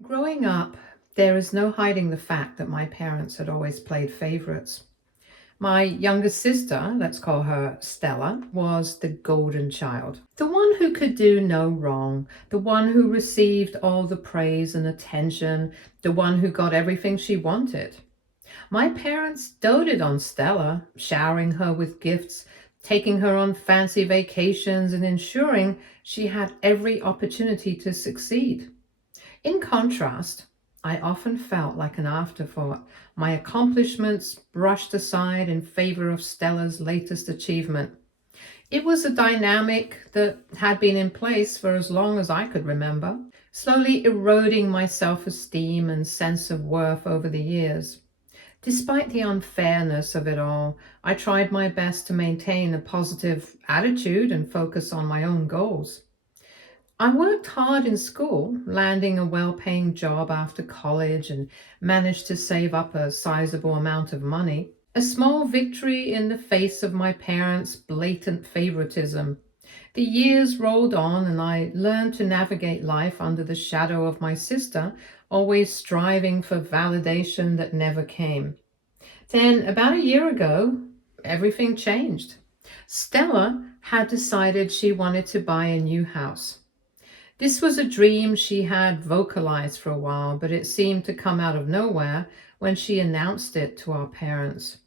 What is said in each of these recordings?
Growing up, there is no hiding the fact that my parents had always played favorites. My youngest sister, let's call her Stella, was the golden child. The one who could do no wrong, the one who received all the praise and attention, the one who got everything she wanted. My parents doted on Stella, showering her with gifts, taking her on fancy vacations, and ensuring she had every opportunity to succeed. In contrast, I often felt like an afterthought, my accomplishments brushed aside in favor of Stella's latest achievement. It was a dynamic that had been in place for as long as I could remember, slowly eroding my self-esteem and sense of worth over the years. Despite the unfairness of it all, I tried my best to maintain a positive attitude and focus on my own goals. I worked hard in school, landing a well-paying job after college and managed to save up a sizable amount of money. A small victory in the face of my parents' blatant favoritism. The years rolled on and I learned to navigate life under the shadow of my sister, always striving for validation that never came. Then, about a year ago, everything changed. Stella had decided she wanted to buy a new house. This was a dream she had vocalized for a while, but it seemed to come out of nowhere when she announced it to our parents.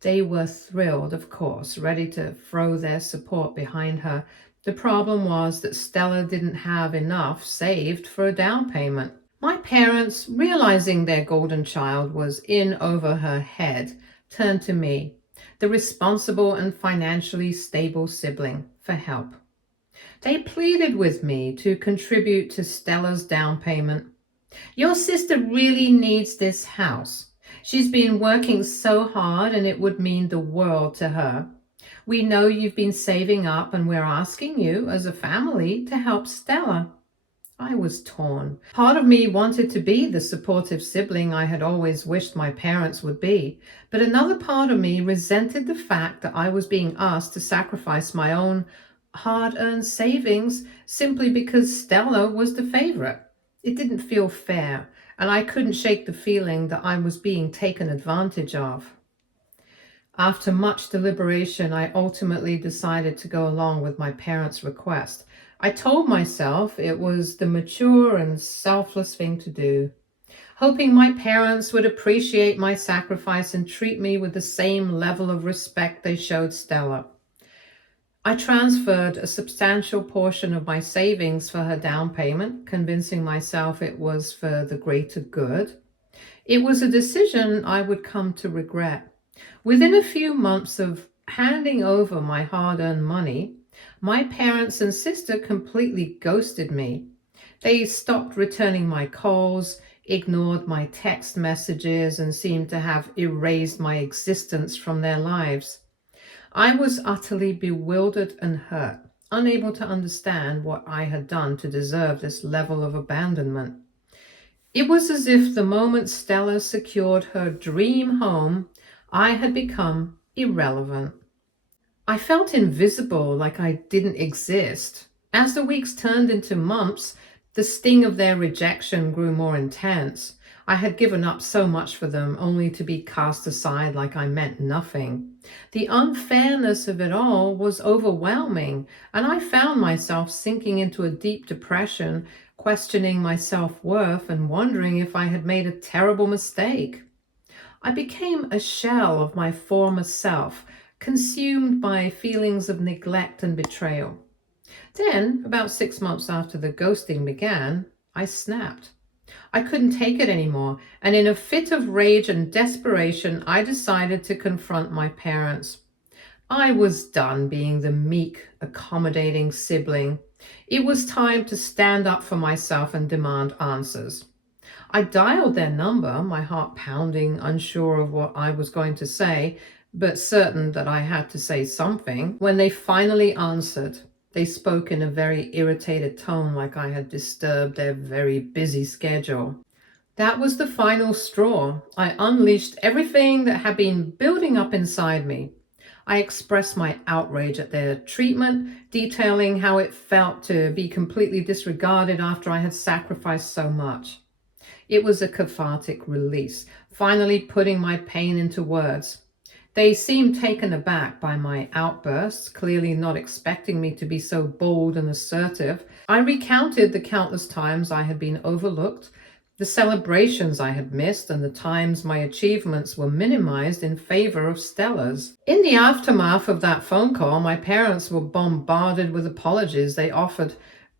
They were thrilled, of course, ready to throw their support behind her. The problem was that Stella didn't have enough saved for a down payment. My parents, realizing their golden child was in over her head, turned to me, the responsible and financially stable sibling, for help. They pleaded with me to contribute to Stella's down payment. Your sister really needs this house. She's been working so hard and it would mean the world to her. We know you've been saving up and we're asking you as a family to help Stella. I was torn. Part of me wanted to be the supportive sibling I had always wished my parents would be, but another part of me resented the fact that I was being asked to sacrifice my own hard-earned savings simply because Stella was the favorite. It didn't feel fair, and I couldn't shake the feeling that I was being taken advantage of. After much deliberation, I ultimately decided to go along with my parents' request. I told myself it was the mature and selfless thing to do, hoping my parents would appreciate my sacrifice and treat me with the same level of respect they showed Stella. I transferred a substantial portion of my savings for her down payment, convincing myself it was for the greater good. It was a decision I would come to regret. Within a few months of handing over my hard-earned money, my parents and sister completely ghosted me. They stopped returning my calls, ignored my text messages, and seemed to have erased my existence from their lives. I was utterly bewildered and hurt, unable to understand what I had done to deserve this level of abandonment. It was as if the moment Stella secured her dream home, I had become irrelevant. I felt invisible, like I didn't exist. As the weeks turned into months, the sting of their rejection grew more intense. I had given up so much for them, only to be cast aside like I meant nothing. The unfairness of it all was overwhelming, and I found myself sinking into a deep depression, questioning my self-worth and wondering if I had made a terrible mistake. I became a shell of my former self, consumed by feelings of neglect and betrayal. Then, about 6 months after the ghosting began, I snapped. I couldn't take it anymore, and in a fit of rage and desperation, I decided to confront my parents. I was done being the meek, accommodating sibling. It was time to stand up for myself and demand answers. I dialed their number, my heart pounding, unsure of what I was going to say, but certain that I had to say something. When they finally answered, they spoke in a very irritated tone, like I had disturbed their very busy schedule. That was the final straw. I unleashed everything that had been building up inside me. I expressed my outrage at their treatment, detailing how it felt to be completely disregarded after I had sacrificed so much. It was a cathartic release, finally putting my pain into words. They seemed taken aback by my outbursts, clearly not expecting me to be so bold and assertive. I recounted the countless times I had been overlooked, the celebrations I had missed, and the times my achievements were minimized in favor of Stella's. In the aftermath of that phone call, my parents were bombarded with apologies. They offered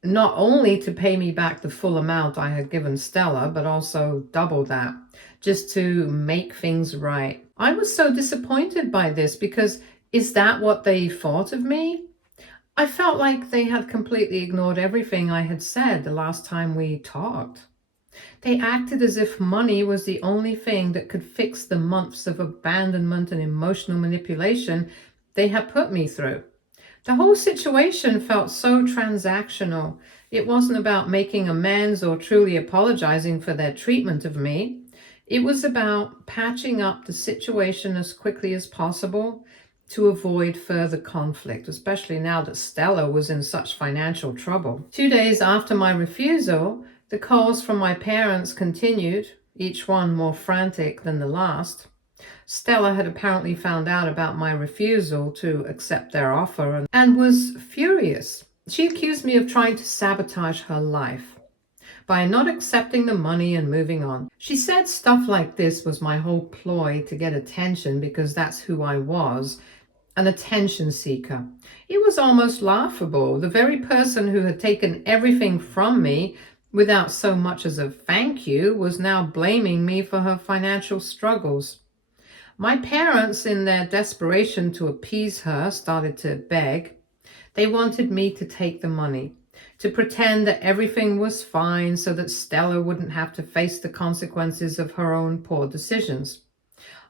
not only to pay me back the full amount I had given Stella, but also double that, just to make things right. I was so disappointed by this because is that what they thought of me? I felt like they had completely ignored everything I had said the last time we talked. They acted as if money was the only thing that could fix the months of abandonment and emotional manipulation they had put me through. The whole situation felt so transactional. It wasn't about making amends or truly apologizing for their treatment of me. It was about patching up the situation as quickly as possible to avoid further conflict, especially now that Stella was in such financial trouble. 2 days after my refusal, the calls from my parents continued, each one more frantic than the last. Stella had apparently found out about my refusal to accept their offer and was furious. She accused me of trying to sabotage her life by not accepting the money and moving on. She said stuff like this was my whole ploy to get attention because that's who I was, an attention seeker. It was almost laughable. The very person who had taken everything from me without so much as a thank you was now blaming me for her financial struggles. My parents, in their desperation to appease her, started to beg. They wanted me to take the money, to pretend that everything was fine so that Stella wouldn't have to face the consequences of her own poor decisions.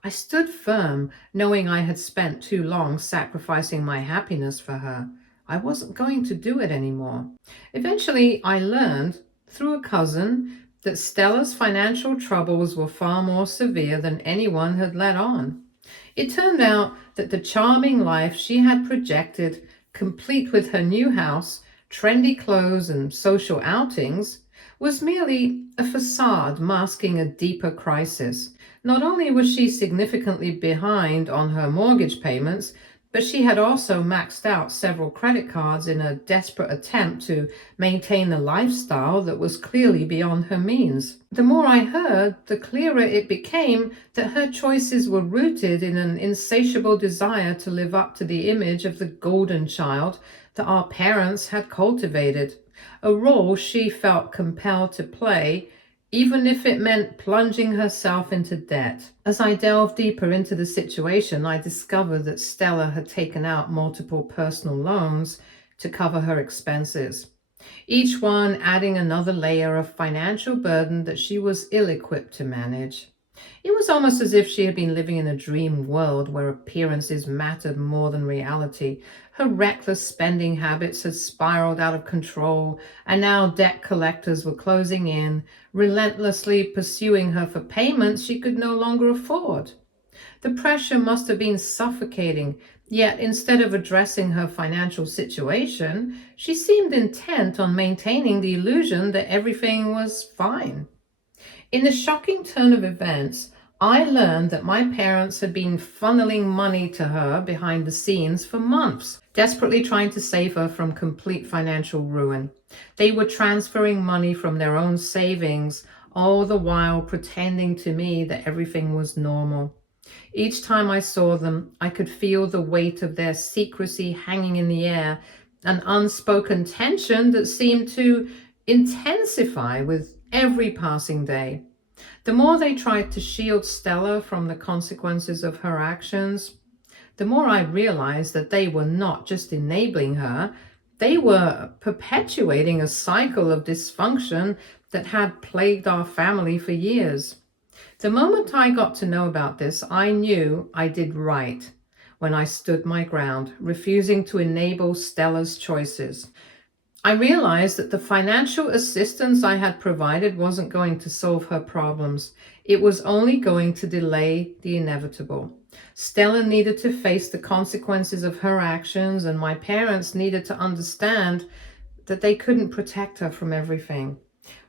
I stood firm, knowing I had spent too long sacrificing my happiness for her. I wasn't going to do it anymore. Eventually, I learned, through a cousin, that Stella's financial troubles were far more severe than anyone had let on. It turned out that the charming life she had projected, complete with her new house, trendy clothes, and social outings, was merely a facade masking a deeper crisis. Not only was she significantly behind on her mortgage payments, but she had also maxed out several credit cards in a desperate attempt to maintain a lifestyle that was clearly beyond her means. The more I heard, the clearer it became that her choices were rooted in an insatiable desire to live up to the image of the golden child that our parents had cultivated, a role she felt compelled to play, even if it meant plunging herself into debt. As I delved deeper into the situation, I discovered that Stella had taken out multiple personal loans to cover her expenses, each one adding another layer of financial burden that she was ill-equipped to manage. It was almost as if she had been living in a dream world where appearances mattered more than reality. Her reckless spending habits had spiraled out of control, and now debt collectors were closing in, relentlessly pursuing her for payments she could no longer afford. The pressure must have been suffocating, yet instead of addressing her financial situation, she seemed intent on maintaining the illusion that everything was fine. In the shocking turn of events, I learned that my parents had been funneling money to her behind the scenes for months, desperately trying to save her from complete financial ruin. They were transferring money from their own savings, all the while pretending to me that everything was normal. Each time I saw them, I could feel the weight of their secrecy hanging in the air, an unspoken tension that seemed to intensify with every passing day. The more they tried to shield Stella from the consequences of her actions, the more I realized that they were not just enabling her, they were perpetuating a cycle of dysfunction that had plagued our family for years. The moment I got to know about this, I knew I did right when I stood my ground, refusing to enable Stella's choices. I realized that the financial assistance I had provided wasn't going to solve her problems. It was only going to delay the inevitable. Stella needed to face the consequences of her actions, and my parents needed to understand that they couldn't protect her from everything.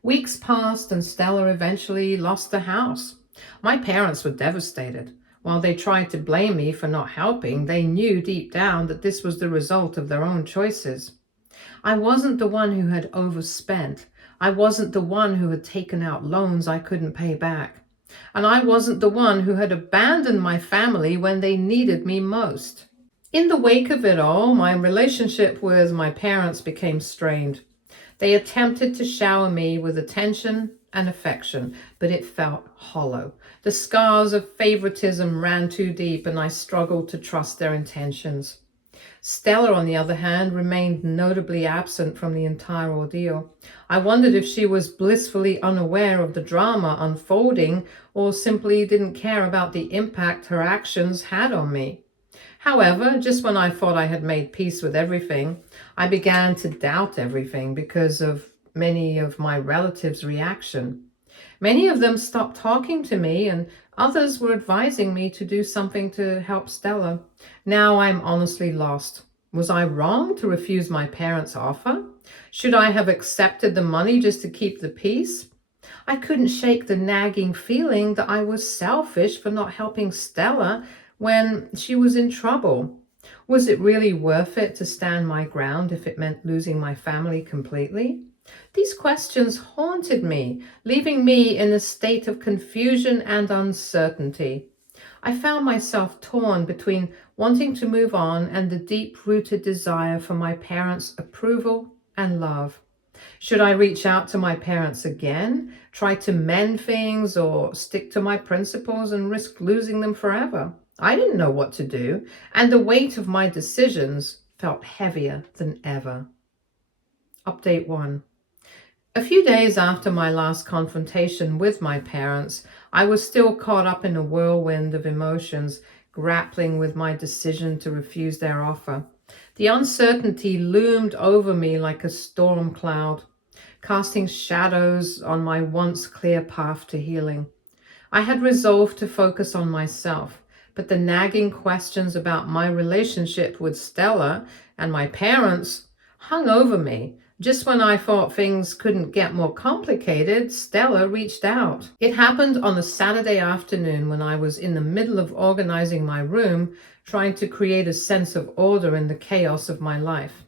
Weeks passed and Stella eventually lost the house. My parents were devastated. While they tried to blame me for not helping, they knew deep down that this was the result of their own choices. I wasn't the one who had overspent. I wasn't the one who had taken out loans I couldn't pay back. And I wasn't the one who had abandoned my family when they needed me most. In the wake of it all, my relationship with my parents became strained. They attempted to shower me with attention and affection, but it felt hollow. The scars of favoritism ran too deep, and I struggled to trust their intentions. Stella, on the other hand, remained notably absent from the entire ordeal. I wondered if she was blissfully unaware of the drama unfolding or simply didn't care about the impact her actions had on me. However, just when I thought I had made peace with everything, I began to doubt everything because of many of my relatives' reaction. Many of them stopped talking to me, and others were advising me to do something to help Stella. Now I'm honestly lost. Was I wrong to refuse my parents' offer? Should I have accepted the money just to keep the peace? I couldn't shake the nagging feeling that I was selfish for not helping Stella when she was in trouble. Was it really worth it to stand my ground if it meant losing my family completely? These questions haunted me, leaving me in a state of confusion and uncertainty. I found myself torn between wanting to move on and the deep-rooted desire for my parents' approval and love. Should I reach out to my parents again, try to mend things, or stick to my principles and risk losing them forever? I didn't know what to do, and the weight of my decisions felt heavier than ever. Update 1. A few days after my last confrontation with my parents, I was still caught up in a whirlwind of emotions, grappling with my decision to refuse their offer. The uncertainty loomed over me like a storm cloud, casting shadows on my once clear path to healing. I had resolved to focus on myself, but the nagging questions about my relationship with Stella and my parents hung over me. Just when I thought things couldn't get more complicated, Stella reached out. It happened on a Saturday afternoon when I was in the middle of organizing my room, trying to create a sense of order in the chaos of my life.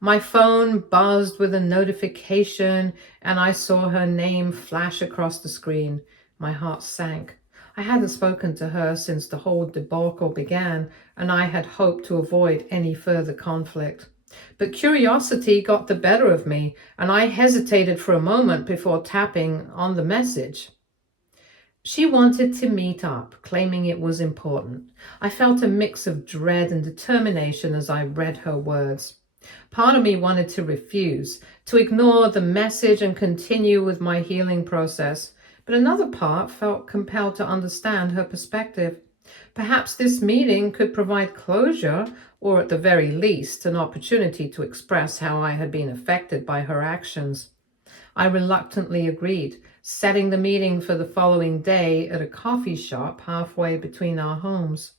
My phone buzzed with a notification, and I saw her name flash across the screen. My heart sank. I hadn't spoken to her since the whole debacle began, and I had hoped to avoid any further conflict. But curiosity got the better of me, and I hesitated for a moment before tapping on the message. She wanted to meet up, claiming it was important. I felt a mix of dread and determination as I read her words. Part of me wanted to refuse, to ignore the message and continue with my healing process, but another part felt compelled to understand her perspective. Perhaps this meeting could provide closure, or at the very least, an opportunity to express how I had been affected by her actions. I reluctantly agreed, setting the meeting for the following day at a coffee shop halfway between our homes.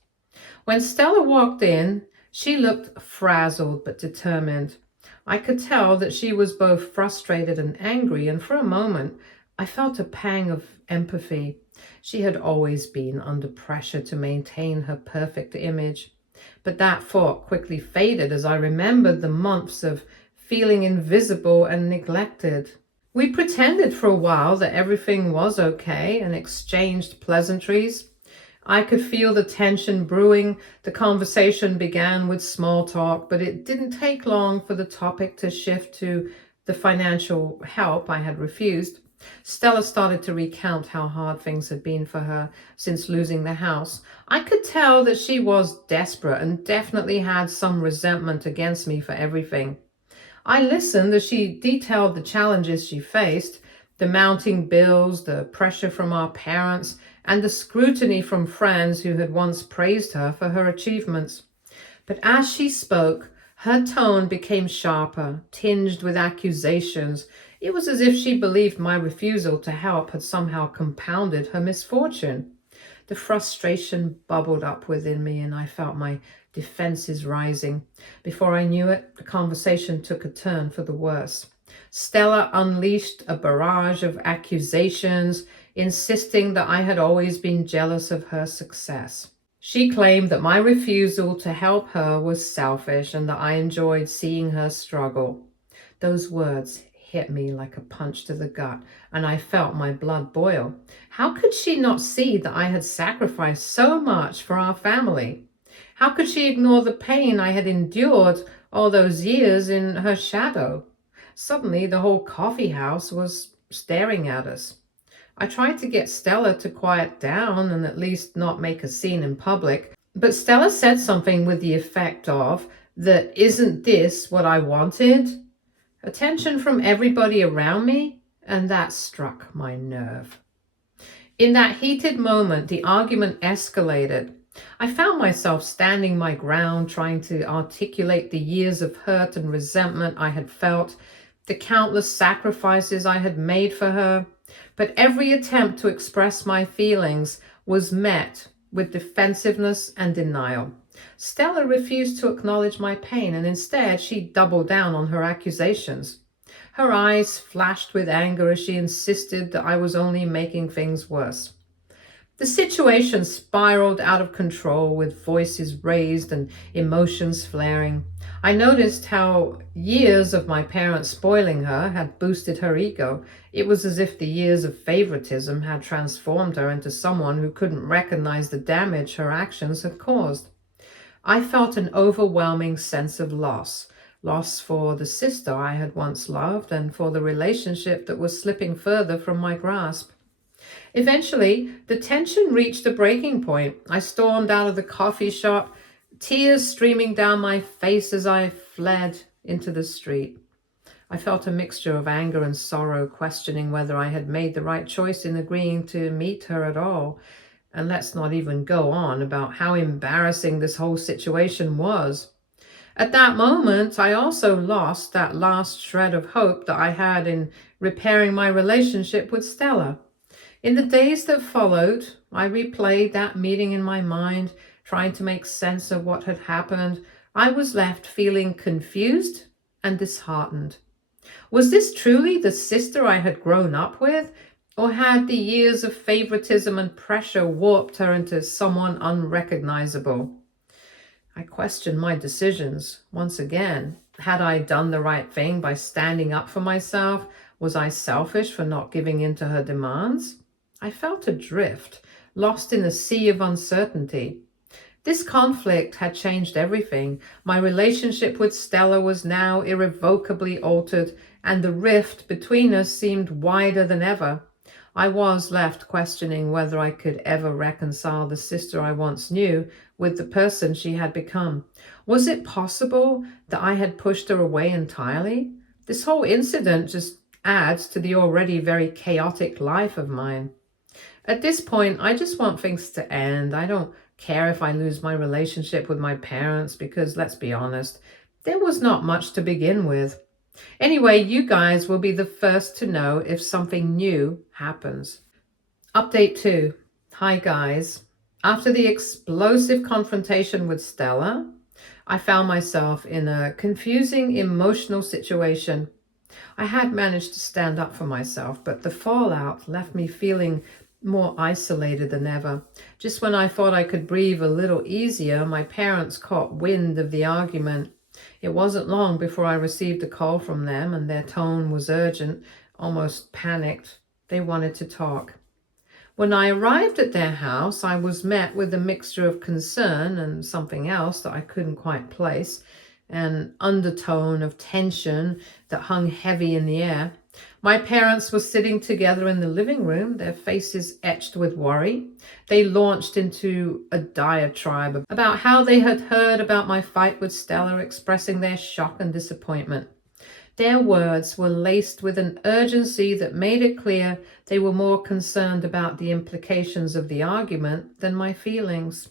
When Stella walked in, she looked frazzled but determined. I could tell that she was both frustrated and angry, and for a moment I felt a pang of empathy. She had always been under pressure to maintain her perfect image. But that thought quickly faded as I remembered the months of feeling invisible and neglected. We pretended for a while that everything was okay and exchanged pleasantries. I could feel the tension brewing. The conversation began with small talk, but it didn't take long for the topic to shift to the financial help I had refused. Stella started to recount how hard things had been for her since losing the house. I could tell that she was desperate and definitely had some resentment against me for everything. I listened as she detailed the challenges she faced, the mounting bills, the pressure from our parents, and the scrutiny from friends who had once praised her for her achievements. But as she spoke, her tone became sharper, tinged with accusations. It was as if she believed my refusal to help had somehow compounded her misfortune. The frustration bubbled up within me, and I felt my defenses rising. Before I knew it, the conversation took a turn for the worse. Stella unleashed a barrage of accusations, insisting that I had always been jealous of her success. She claimed that my refusal to help her was selfish and that I enjoyed seeing her struggle. Those words hit me like a punch to the gut, and I felt my blood boil. How could she not see that I had sacrificed so much for our family? How could she ignore the pain I had endured all those years in her shadow? Suddenly, the whole coffee house was staring at us. I tried to get Stella to quiet down and at least not make a scene in public, but Stella said something with the effect of, that isn't this what I wanted? Attention from everybody around me, and that struck my nerve. In that heated moment, the argument escalated. I found myself standing my ground, trying to articulate the years of hurt and resentment I had felt, the countless sacrifices I had made for her. But every attempt to express my feelings was met with defensiveness and denial. Stella refused to acknowledge my pain, and instead she doubled down on her accusations. Her eyes flashed with anger as she insisted that I was only making things worse. The situation spiraled out of control with voices raised and emotions flaring. I noticed how years of my parents spoiling her had boosted her ego. It was as if the years of favoritism had transformed her into someone who couldn't recognize the damage her actions had caused. I felt an overwhelming sense of loss. Loss for the sister I had once loved and for the relationship that was slipping further from my grasp. Eventually, the tension reached a breaking point. I stormed out of the coffee shop, tears streaming down my face as I fled into the street. I felt a mixture of anger and sorrow, questioning whether I had made the right choice in agreeing to meet her at all. And let's not even go on about how embarrassing this whole situation was. At that moment, I also lost that last shred of hope that I had in repairing my relationship with Stella. In the days that followed, I replayed that meeting in my mind, trying to make sense of what had happened. I was left feeling confused and disheartened. Was this truly the sister I had grown up with, or had the years of favoritism and pressure warped her into someone unrecognizable? I questioned my decisions. Once again, had I done the right thing by standing up for myself? Was I selfish for not giving in to her demands? I felt adrift, lost in a sea of uncertainty. This conflict had changed everything. My relationship with Stella was now irrevocably altered, and the rift between us seemed wider than ever. I was left questioning whether I could ever reconcile the sister I once knew with the person she had become. Was it possible that I had pushed her away entirely? This whole incident just adds to the already very chaotic life of mine. At this point, I just want things to end. I don't care if I lose my relationship with my parents because, let's be honest, there was not much to begin with. Anyway, you guys will be the first to know if something new happens. Update 2. Hi guys. After the explosive confrontation with Stella, I found myself in a confusing emotional situation. I had managed to stand up for myself, but the fallout left me feeling more isolated than ever. Just when I thought I could breathe a little easier, my parents caught wind of the argument. It wasn't long before I received a call from them, and their tone was urgent, almost panicked. They wanted to talk. When I arrived at their house, I was met with a mixture of concern and something else that I couldn't quite place, an undertone of tension that hung heavy in the air. My parents were sitting together in the living room, their faces etched with worry. They launched into a diatribe about how they had heard about my fight with Stella, expressing their shock and disappointment. Their words were laced with an urgency that made it clear they were more concerned about the implications of the argument than my feelings.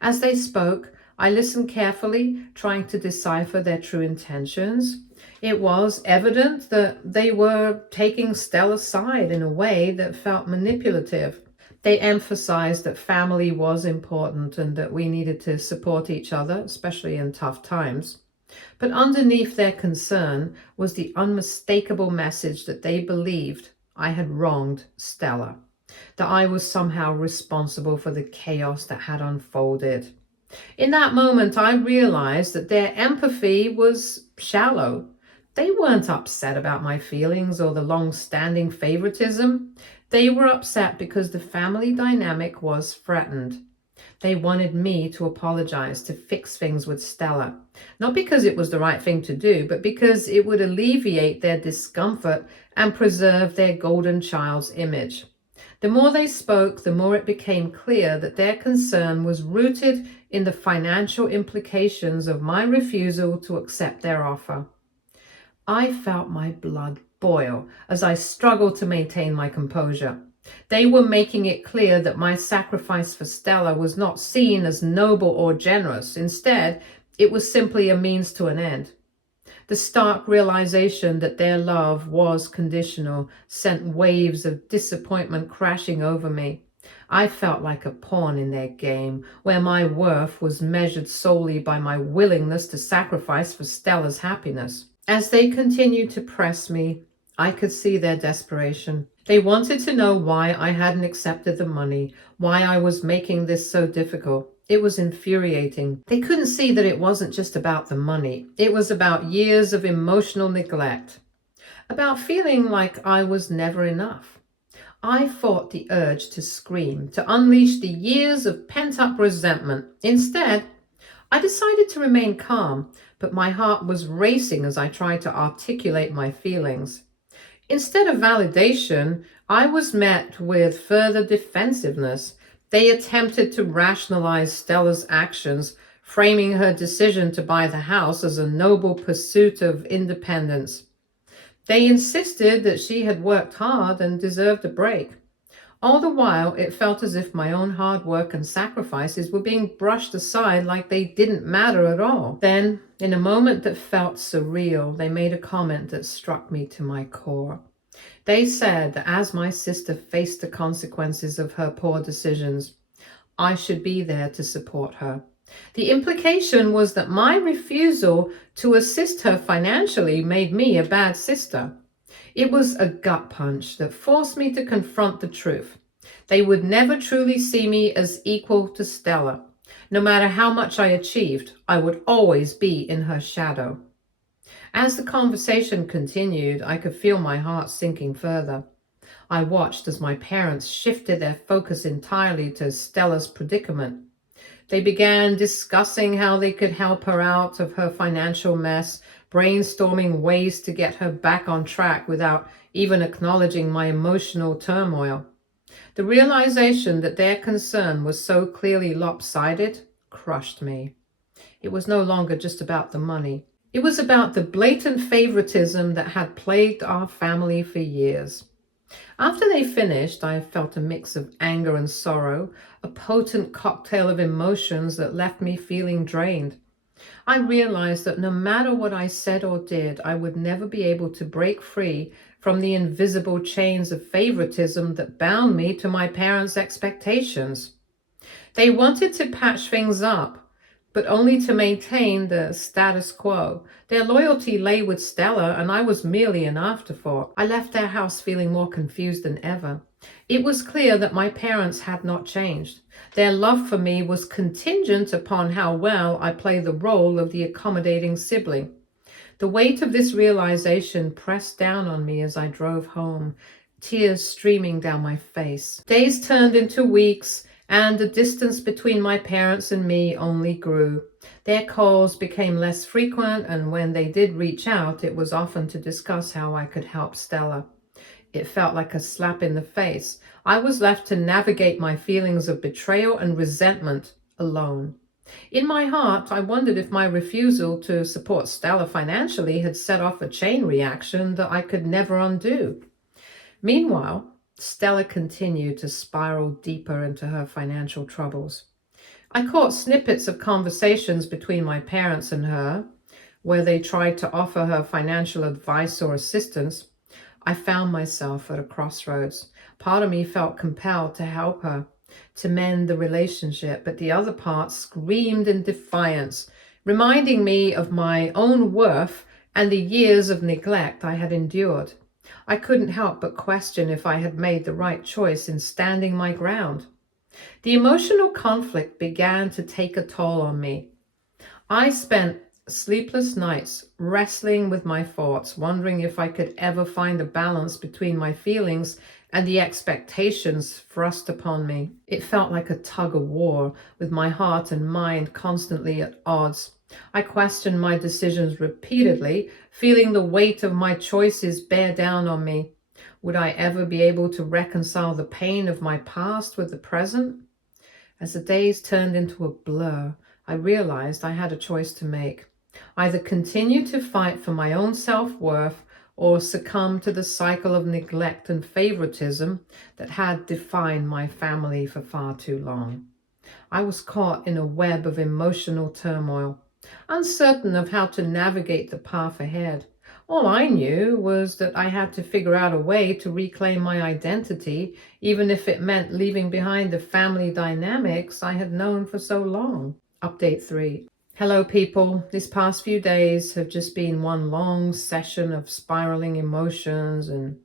As they spoke, I listened carefully, trying to decipher their true intentions. It was evident that they were taking Stella's side in a way that felt manipulative. They emphasized that family was important and that we needed to support each other, especially in tough times. But underneath their concern was the unmistakable message that they believed I had wronged Stella, that I was somehow responsible for the chaos that had unfolded. In that moment, I realized that their empathy was shallow. They weren't upset about my feelings or the long-standing favoritism. They were upset because the family dynamic was threatened. They wanted me to apologize, to fix things with Stella. Not because it was the right thing to do, but because it would alleviate their discomfort and preserve their golden child's image. The more they spoke, the more it became clear that their concern was rooted in the financial implications of my refusal to accept their offer. I felt my blood boil as I struggled to maintain my composure. They were making it clear that my sacrifice for Stella was not seen as noble or generous. Instead, it was simply a means to an end. The stark realization that their love was conditional sent waves of disappointment crashing over me. I felt like a pawn in their game, where my worth was measured solely by my willingness to sacrifice for Stella's happiness. As they continued to press me, I could see their desperation. They wanted to know why I hadn't accepted the money, why I was making this so difficult. It was infuriating. They couldn't see that it wasn't just about the money. It was about years of emotional neglect, about feeling like I was never enough. I fought the urge to scream, to unleash the years of pent-up resentment. Instead, I decided to remain calm, but my heart was racing as I tried to articulate my feelings. Instead of validation, I was met with further defensiveness. They attempted to rationalize Stella's actions, framing her decision to buy the house as a noble pursuit of independence. They insisted that she had worked hard and deserved a break. All the while, it felt as if my own hard work and sacrifices were being brushed aside like they didn't matter at all. Then, in a moment that felt surreal, they made a comment that struck me to my core. They said that as my sister faced the consequences of her poor decisions, I should be there to support her. The implication was that my refusal to assist her financially made me a bad sister. It was a gut punch that forced me to confront the truth. They would never truly see me as equal to Stella. No matter how much I achieved, I would always be in her shadow. As the conversation continued, I could feel my heart sinking further. I watched as my parents shifted their focus entirely to Stella's predicament. They began discussing how they could help her out of her financial mess, brainstorming ways to get her back on track without even acknowledging my emotional turmoil. The realization that their concern was so clearly lopsided crushed me. It was no longer just about the money. It was about the blatant favoritism that had plagued our family for years. After they finished, I felt a mix of anger and sorrow, a potent cocktail of emotions that left me feeling drained. I realized that no matter what I said or did, I would never be able to break free from the invisible chains of favoritism that bound me to my parents' expectations. They wanted to patch things up, but only to maintain the status quo. Their loyalty lay with Stella, and I was merely an afterthought. I left their house feeling more confused than ever. It was clear that my parents had not changed. Their love for me was contingent upon how well I played the role of the accommodating sibling. The weight of this realization pressed down on me as I drove home, tears streaming down my face. Days turned into weeks, and the distance between my parents and me only grew. Their calls became less frequent, and when they did reach out, it was often to discuss how I could help Stella. It felt like a slap in the face. I was left to navigate my feelings of betrayal and resentment alone. In my heart, I wondered if my refusal to support Stella financially had set off a chain reaction that I could never undo. Meanwhile, Stella continued to spiral deeper into her financial troubles. I caught snippets of conversations between my parents and her, where they tried to offer her financial advice or assistance. I found myself at a crossroads. Part of me felt compelled to help her, to mend the relationship, but the other part screamed in defiance. reminding me of my own worth and the years of neglect I had endured. I couldn't help but question if I had made the right choice in standing my ground. The emotional conflict began to take a toll on me. I spent sleepless nights wrestling with my thoughts, wondering if I could ever find a balance between my feelings and the expectations thrust upon me. It felt like a tug of war, with my heart and mind constantly at odds. I questioned my decisions repeatedly, feeling the weight of my choices bear down on me. Would I ever be able to reconcile the pain of my past with the present? As the days turned into a blur, I realized I had a choice to make. Either continue to fight for my own self-worth or succumb to the cycle of neglect and favoritism that had defined my family for far too long. I was caught in a web of emotional turmoil, uncertain of how to navigate the path ahead. All I knew was that I had to figure out a way to reclaim my identity, even if it meant leaving behind the family dynamics I had known for so long. Update 3. Hello, people. These past few days have just been one long session of spiraling emotions and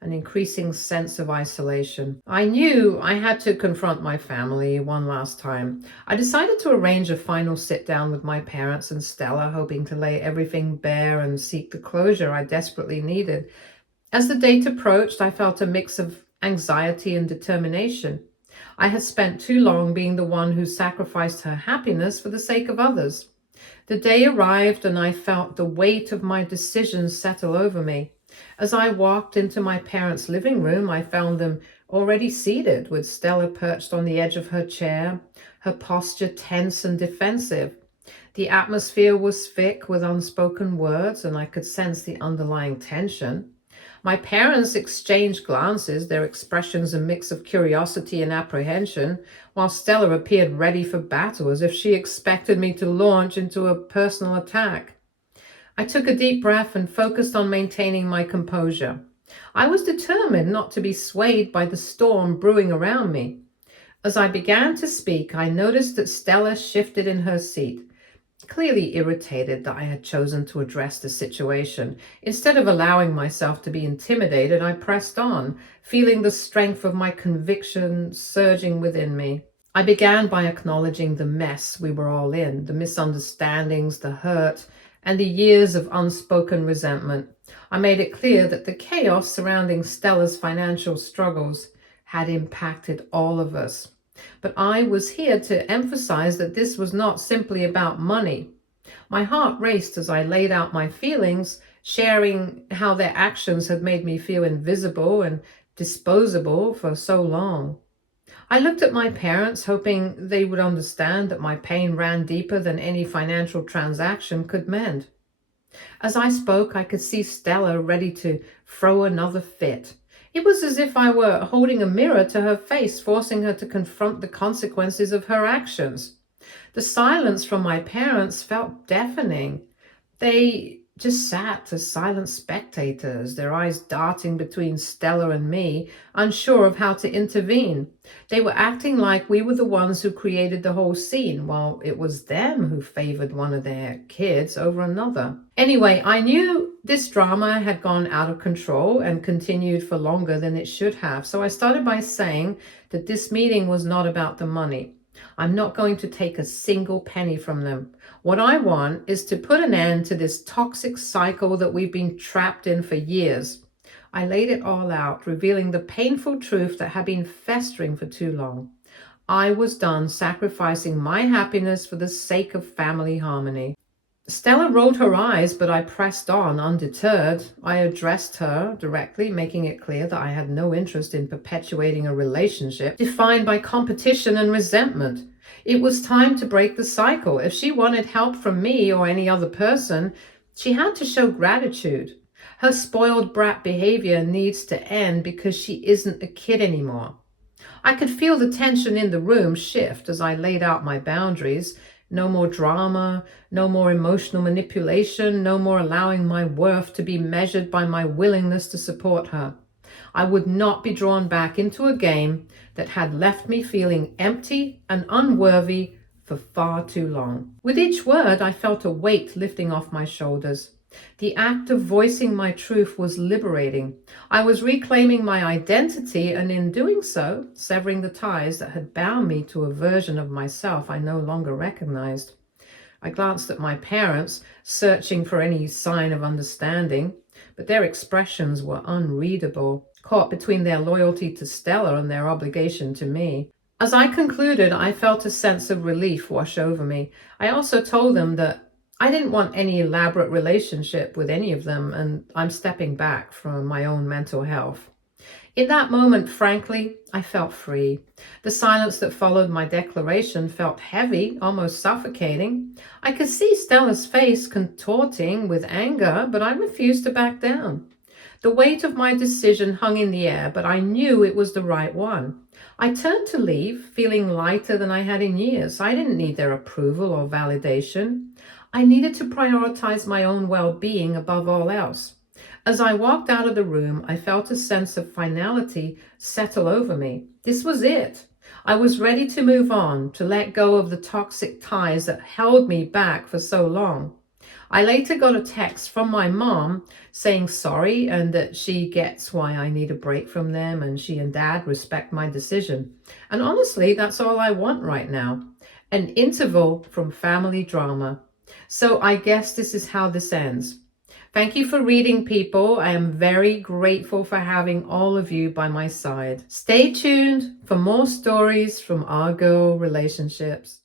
an increasing sense of isolation. I knew I had to confront my family one last time. I decided to arrange a final sit down with my parents and Stella, hoping to lay everything bare and seek the closure I desperately needed. As the date approached, I felt a mix of anxiety and determination. I had spent too long being the one who sacrificed her happiness for the sake of others. The day arrived and I felt the weight of my decisions settle over me. As I walked into my parents' living room, I found them already seated, with Stella perched on the edge of her chair, her posture tense and defensive. The atmosphere was thick with unspoken words, and I could sense the underlying tension. My parents exchanged glances, their expressions a mix of curiosity and apprehension, while Stella appeared ready for battle, as if she expected me to launch into a personal attack. I took a deep breath and focused on maintaining my composure. I was determined not to be swayed by the storm brewing around me. As I began to speak, I noticed that Stella shifted in her seat, clearly irritated that I had chosen to address the situation. Instead of allowing myself to be intimidated, I pressed on, feeling the strength of my conviction surging within me. I began by acknowledging the mess we were all in, the misunderstandings, the hurt, and the years of unspoken resentment. I made it clear that the chaos surrounding Stella's financial struggles had impacted all of us. But I was here to emphasize that this was not simply about money. My heart raced as I laid out my feelings, sharing how their actions had made me feel invisible and disposable for so long. I looked at my parents, hoping they would understand that my pain ran deeper than any financial transaction could mend. As I spoke, I could see Stella ready to throw another fit. It was as if I were holding a mirror to her face, forcing her to confront the consequences of her actions. The silence from my parents felt deafening. They just sat as silent spectators, their eyes darting between Stella and me, unsure of how to intervene. They were acting like we were the ones who created the whole scene, while it was them who favored one of their kids over another. Anyway, I knew this drama had gone out of control and continued for longer than it should have, so I started by saying that this meeting was not about the money. I'm not going to take a single penny from them. What I want is to put an end to this toxic cycle that we've been trapped in for years. I laid it all out, revealing the painful truth that had been festering for too long. I was done sacrificing my happiness for the sake of family harmony. Stella rolled her eyes, but I pressed on, undeterred. I addressed her directly, making it clear that I had no interest in perpetuating a relationship defined by competition and resentment. It was time to break the cycle. If she wanted help from me or any other person, she had to show gratitude. Her spoiled brat behavior needs to end because she isn't a kid anymore. I could feel the tension in the room shift as I laid out my boundaries. No more drama, no more emotional manipulation, no more allowing my worth to be measured by my willingness to support her. I would not be drawn back into a game that had left me feeling empty and unworthy for far too long. With each word, I felt a weight lifting off my shoulders. The act of voicing my truth was liberating. I was reclaiming my identity and in doing so, severing the ties that had bound me to a version of myself I no longer recognized. I glanced at my parents, searching for any sign of understanding, but their expressions were unreadable, caught between their loyalty to Stella and their obligation to me. As I concluded, I felt a sense of relief wash over me. I also told them that I didn't want any elaborate relationship with any of them, and I'm stepping back from my own mental health. In that moment, frankly, I felt free. The silence that followed my declaration felt heavy, almost suffocating. I could see Stella's face contorting with anger, but I refused to back down. The weight of my decision hung in the air, but I knew it was the right one. I turned to leave, feeling lighter than I had in years. I didn't need their approval or validation. I needed to prioritize my own well-being above all else. As I walked out of the room, I felt a sense of finality settle over me. This was it. I was ready to move on, to let go of the toxic ties that held me back for so long. I later got a text from my mom saying sorry and that she gets why I need a break from them and she and dad respect my decision. And honestly, that's all I want right now. An interval from family drama. So I guess this is how this ends. Thank you for reading, people. I am very grateful for having all of you by my side. Stay tuned for more stories from our girl relationships.